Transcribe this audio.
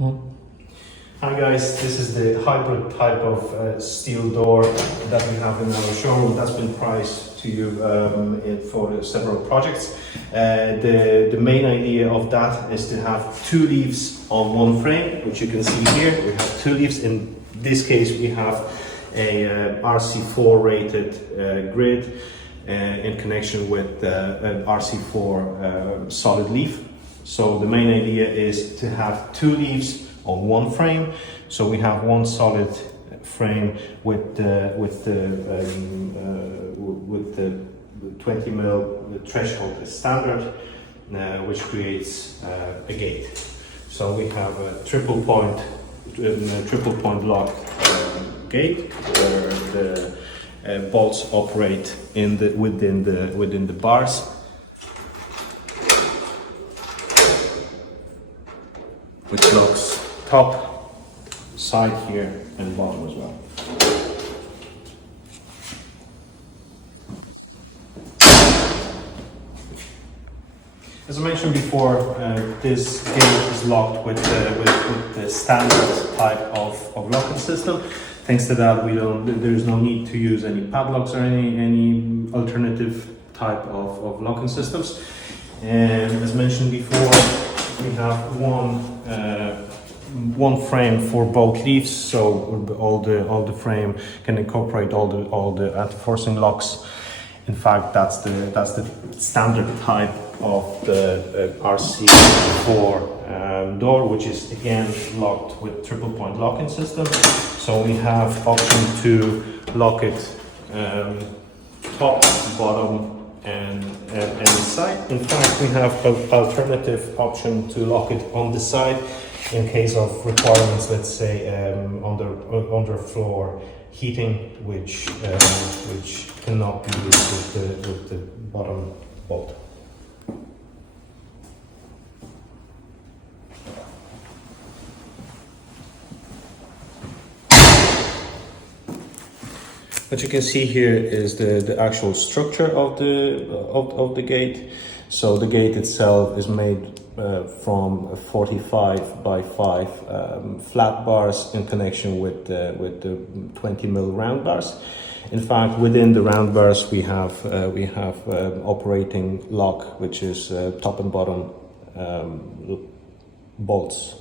Hi guys, this is the hybrid type of steel door that we have in our showroom that's been priced to you for several projects. The main idea of that is to have two leaves on one frame, which you can see here. We have two leaves. In this case we have a RC4 rated grid in connection with an RC4 solid leaf. So the main idea is to have two leaves on one frame, so we have one solid frame with the 20 mil threshold standard, which creates a gate. So we have a triple point lock gate where the bolts operate within the bars. Which locks top, side here, and bottom as well. As I mentioned before, this gate is locked with the standard type of locking system. Thanks to that, there is no need to use any padlocks or any alternative type of locking systems. And as mentioned before, we have one frame for both leaves, so all the frame can incorporate all the anti-forcing locks. In fact, that's the standard type of the RC4 door, which is again locked with triple point locking system. So we have option to lock it top, bottom, and the side. In fact, we have an alternative option to lock it on the side in case of requirements, let's say underfloor heating, which cannot be used with the bottom bolt. What you can see here is the actual structure of the gate. So the gate itself is made from 45 by 5 flat bars in connection with the 20 mil round bars. In fact, within the round bars we have operating lock, which is top and bottom bolts.